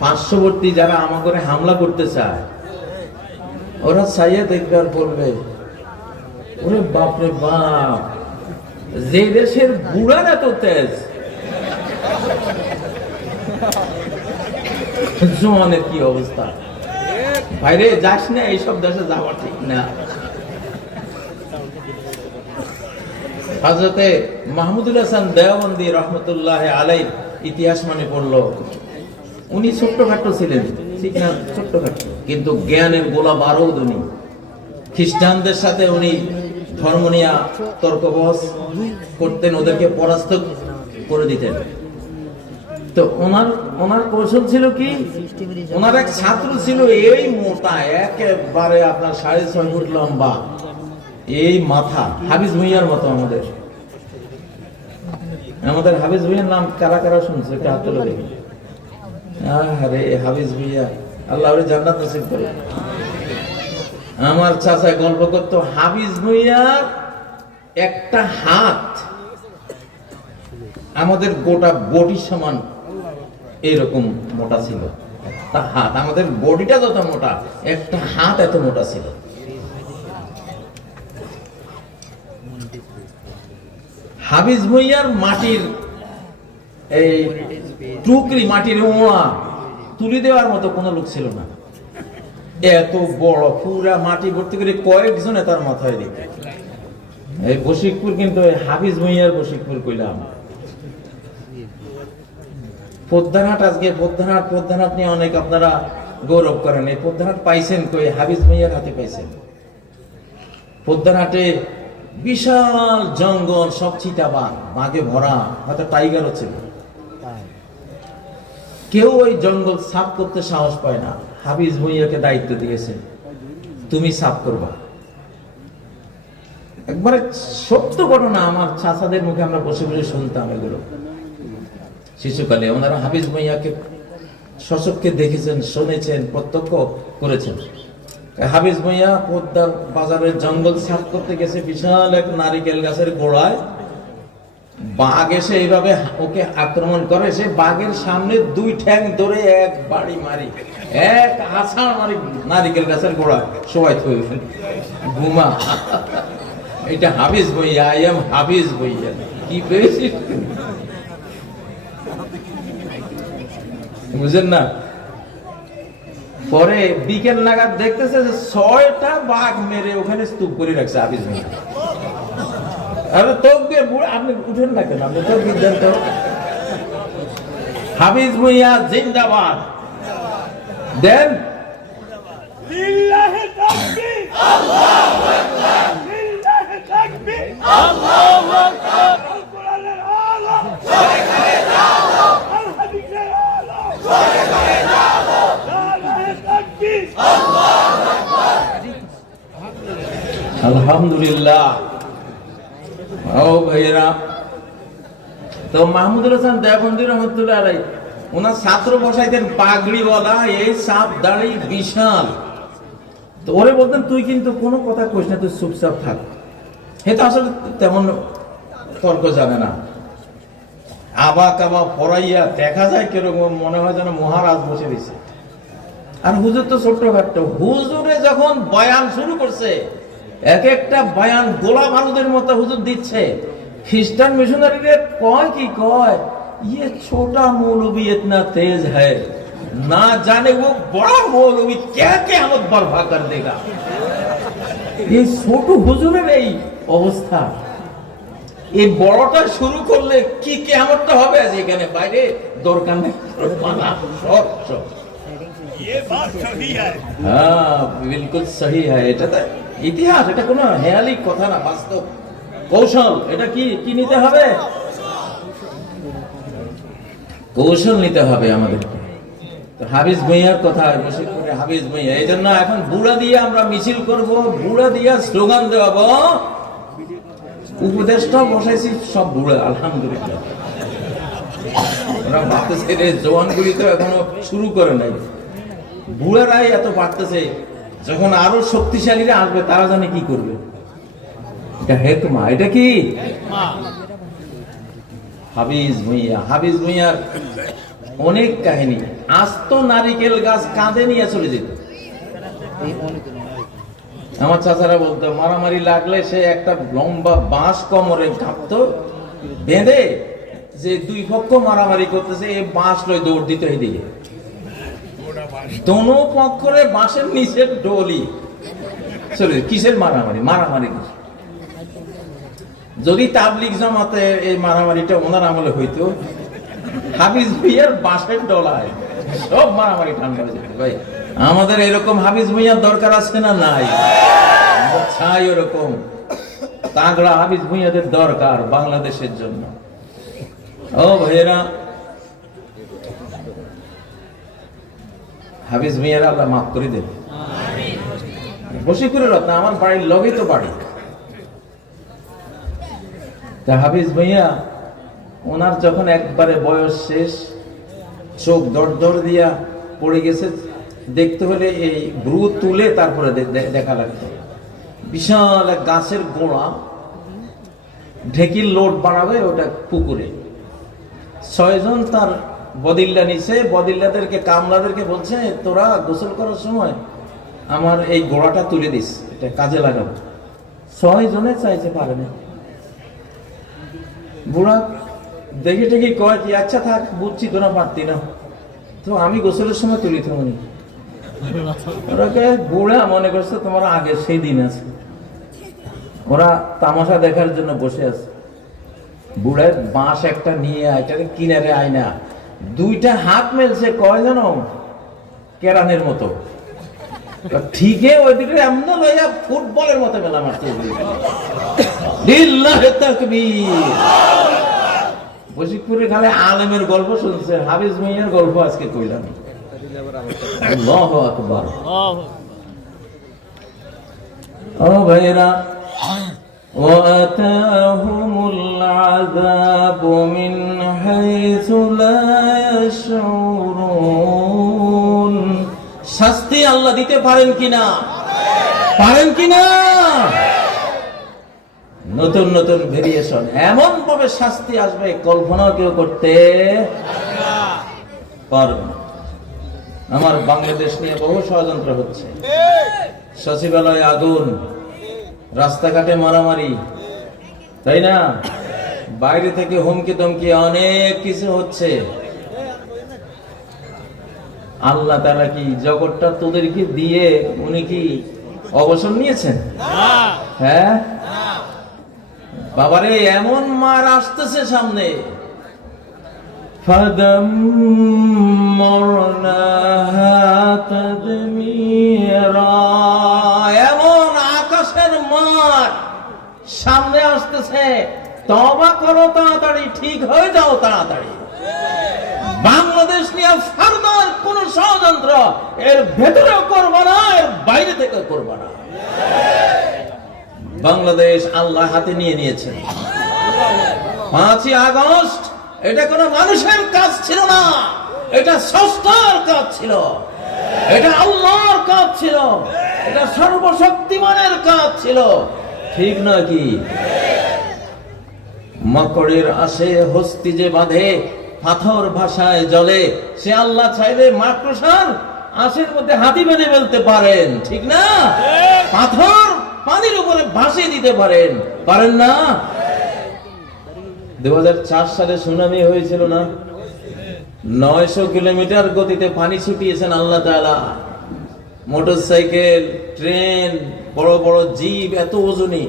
পার্শ্ববর্তী যারা আমার করে হামলা করতে চায় ওরা চাইয়ে দেখবে আর বলবে, ওরে বাপরে বাপ, যে দেশের বুড়ার এত তেজ, জওয়ানের কি অবস্থা। বাইরে যাস না, এইসব দেশে যাওয়া ঠিক না। হযরতে মাহমুদুল হাসান দেওবন্দি রহমতুল্লাহ আলাইহির ইতিহাস মানে পড়লো। উনি ছোট্টখাট্টো ছিলেন, ঠিক না, ছোট্টখাট্টো, কিন্তু জ্ঞানের গোলা বারুদ উনি। খ্রিস্টানদের সাথে উনি ধর্ম নিয়ে তর্ক বহস করতেন, ওদেরকে পরাস্ত করে দিতেন। তো ওনার কৌশল ছিল কি, ওনার এক ছাত্র ছিল এই মোটা, একেবারে আপনার 6.5 ফুট লম্বা, এই মাথা, হাফিজ ভুঁইয়ার মতো। আমাদের হাফিজ ভুঁইয়ার নাম কারা কারা শুনছে, একটা হাত তুলে দেখি। আরে হাফিজ ভুঁইয়া, আল্লাহ ওরে জান্নাত নসিব করে। আমার চাচা গল্প করতো, হাফিজ ভুঁইয়ার একটা হাত আমাদের গোটা বডি সমান এরকম মোটা ছিল। তা হাত, আমাদের বডিটা যত মোটা, একটা হাত এত মোটা ছিল। হাফিজ ভুঁইয়ার মাটির এই টুকরি, মাটির ওয়া তুলে দেওয়ার মতো কোনো লোক ছিল না। এত বড় পুরা মাটি ভর্তি করে কয়েকজনে তার মাথায় দিতে। এই বশিকপুর কিন্তু হাফিজ ভুঁইয়ার বশিকপুর কইলাম। পদ্মারহাট, আজকে পদ্মারহাট নিয়ে অনেক আপনারা গৌরব করেন। এই পদ্মারহাট পাইছেন কই? হাফিজ ভুঁইয়ার হাতে পাইছেন। পদ্মারহাটে বিশাল জঙ্গল, সব চিতাবাঘ, বাঘে ভরা, হয়তো টাইগারও ছিল। কেউ ওই জঙ্গল সাফ করতে সাহস পায় না। হাফিজ ভুঁইয়াকে দায়িত্ব দিয়েছে, তুমি সাফ করবা। একবারে সত্য ঘটনা, আমার চাচাদের মুখে আমরা বসে বসে শুনতাম এগুলো শিশুকালে। ওনারা হাফিজ ভুঁইয়াকে সচক্ষে দেখেছেন, শুনেছেন, প্রত্যক্ষ করেছেন। হাফিজ ভুঁইয়া পদ্মার বাজারের জঙ্গল সাফ করতে গেছে, বিশাল এক নারিকেল গাছের গোড়ায় বাঘ এসে এইভাবে ওকে আক্রমণ করে। সে বাঘের সামনে 2 ঠ্যাং ধরে এক বাড়ি মারি, এক আছাড় মারি নারিকেল গাছের গোড়ায় সবাই থয়ে গেল। ঘুমা, এটা হাফিজ ভুঁইয়া, আই এম হাফিজ ভুঁইয়া। কি পেয়েছি বুঝেন না? পরে বিকেল নাগাদ দেখতেছে যে 6টা বাঘ মেরে ওখানে স্তূপ করে রাখছে হাফিজ ভুঁইয়া। আরে তোকে বুড়া, আপনি উঠেন না কেন? আপনি তো বিদ্যান তো। হাফিজ ভুঁইয়া জিন্দাবাদ। দেন লিল্লাহি তাকবীর, আল্লাহু আকবার, লিল্লাহি তাকবীর, আল্লাহু আকবার। আল কোরআনের আলো জোরে করে দাও, আল হাদিসের আলো জোরে করে দাও। লিল্লাহি তাকবীর, আল্লাহু আকবার। আলহামদুলিল্লাহ। ও ভাইরা, তো মাহমুদুল হাসান দেওবন্দি রহমতুল্লাহ আলাইহি ওনার ছাত্র বসাইতেন পাগড়িওয়ালা, এই সাপ দাড়ি বিশাল। তো ওরে বলতেন, তুই কিন্তু কোনো কথা কইস না, তুই চুপচাপ থাক। হে তো আসলে তেমন তর্ক জানে না। আবা কাবা পড়াইয়া দেখা যায় কিরকম, মনে হয় যেন মহারাজ বসে দিছে। আর হুজুর তো ছোট্টখাট্ট। হুজুরে যখন বয়ান শুরু করছে, এক একটা বয়ান গোলা বারুদের মতো হুজুর দিচ্ছে। খ্রিস্টান মিশনারিরে কয় কি কয়, ये छोटा मौलवी इतना तेज है, ना जाने वो बड़ा मौलवी क्या क़यामत बर्पा कर देगा। ये ছোট হুজুরের এই অবস্থা, এই বড়টা শুরু করলে কি কিয়ামতটা হবে আজ এখানে। বাইরে দরকার নেই, সব ये बात सही है। হ্যাঁ, বিলকুল সহি है। এটা তো ইতিহাস, এটা কোনো হেয়ালি কথা না, বাস্তব কৌশল। এটা কি নিতে হবে? কৌশল নিতে হবে আমাদেরকে। তো হাফিজ ভুঁইয়ার কথা বসে করে, হাফিজ ভুঁইয়া, এই জন্য এখন বুড়া দিয়ে আমরা মিছিল করব, বুড়া দিয়ে স্লোগান দেওয়াবো। উপদেশটা বসাইছি সব বুড়া, আলহামদুলিল্লাহ। ওরা ভাবতেছে রে, জওয়ানগুলি তো এখনো শুরু করে নাই। বুড়ারাই এত বাড়তেছে, যখন আরো শক্তিশালীরা আসবে তারা জানে কি করবে। এটা হেকমা। এটা কি হাফিজ ভুঁইয়া? হাফিজ ভুঁইয়ার অনেক কাহিনী। আস্ত নারিকেল গাছ কাঁধে নিয়ে চলে যেত। আমার চাচারা বলতো মারামারি লাগলে সে একটা লম্বা বাঁশ কোমরে কাঁপতো, বেঁধে যে দুই পক্ষ মারামারি করতেছে এই বাঁশ লয় দৌড় দিত এদিকে, দোনো পক্ষরে বাঁশের নিচে ডলি চলে। কিসের মারামারি? মারামারি যদি তাবলিগ জামাতে এই মারামারিটা ওনার আমলে হইতো, হাফিজ ভুঁইয়ার বাঁশের ডলায় সব মারামারি ঠান্ডা হয়ে যেত। ভাই আমাদের এরকম হাফিজ ভুঁইয়ার দরকার আছে না নাই? চাই ওরকম তাগড়া হাফিজ ভুঁইয়াদের দরকার বাংলাদেশের জন্য। ও ভাইয়েরা, হাফিজ ভুঁইয়ারা আল্লাহ মাফ করে দেন। বশিকুরের রত্ন আমার বাড়ির লগেই তো বাড়ি। তা হাফিজ ভুঁইয়া ওনার যখন একবারে বয়স শেষ, চোখ দর দিয়া পড়ে গেছে, দেখতে হলে এই ব্রু তুলে তারপরে দেখা লাগতো। বিশাল এক গাছের গোড়া, ঢেকির লোড বাড়াবে ওটা পুকুরে। 6 জন তার বদিল্লা নিছে, বদিল্লাদেরকে কামলাদেরকে বলছে তোরা গোসল করার সময় আমার এই গোড়াটা তুলে দিস, এটা কাজে লাগাবো। 6 জনে চাইছে, পারে না। বুড়া দেখে টেকে কয় কি আচ্ছা থাক, বুঝছি তোরা পারতি না, তো আমি গোসলের সময় তুলি তো মনে। ওরাকে বুড়া মনে করছে তোমার আগে সেই দিন আছে, ওরা তামাশা দেখার জন্য বসে আছে। বুড়ার বাঁশ একটা নিয়ে এটাকে কিনারে আয়না 2টা হাত মেলছে, কয় জানো কেরানের মতো, ঠিকই ওই দিকে এমন লইয়া ফুটবলের মতো মেলা মারছে। বশিকপুরে খালি আলেমের গল্প শুনছে, হাফিজ ভুঁইয়ার গল্প আজকে কইলাম। আল্লাহু আকবার। ও ভাইরা, وَأَتَاهُمُ الْعَذَابُ مِنْ حَيْثُ لَا يَشْعُرُونَ। শাস্তি আল্লাহ দিতে পারেন কিনা? পারেন কিনা? নতুন নতুন ভেরিয়েশন, এমন ভাবে শাস্তি আসবে কল্পনাও কেউ করতে পারবে না। আমার বাংলাদেশ নিয়ে বহু ষড়যন্ত্র হচ্ছে, সচিবালয়ে আগুন, রাস্তাঘাটে মারামারি, তাই না? বাইরে থেকে হুমকি ধমকি অনেক কিছু হচ্ছে। আল্লাহ তাআলা কি জগৎটা তোদেরকে দিয়ে উনি কি অবসর নিয়েছেন? হ্যাঁ বাবারে, এমন মার আসতেছে সামনে। এমন আকাশের মার সামনে আসতেছে, তওবা করো তাড়াতাড়ি, ঠিক হয়ে যাও তাড়াতাড়ি। বাংলাদেশ নিয়ে ফারদার কোন ষড়যন্ত্র এর ভেতরেও করবা না, এর বাইরে থেকে করবা না। বাংলাদেশ আল্লাহ হাতে নিয়ে নিয়েছেন। 5ই আগস্ট এটা কোনো মানুষের কাজ ছিল না, এটা স্রষ্টার কাজ ছিল, এটা আল্লাহর কাজ ছিল, এটা সর্বশক্তিমানের কাজ ছিল, ঠিক নাকি? মাকড়ের আসে হস্তি যে বাঁধে, পাথর ভাষায় জলে, সে আল্লাহ চাইলে মাকড়সার আশের মধ্যে হাতি বেঁধে ফেলতে পারেন, ঠিক না? পাথর পানির উপরে ভাসিয়ে দিতে পারেন, পারেন না? 2004 সালে সুনামি হয়েছিল না? 900 কিলোমিটার গতিতে পানি ছুটিয়েছেন আল্লাহ তাআলা। মোটরসাইকেল, ট্রেন, বড় বড় জিপ, এত ওজনী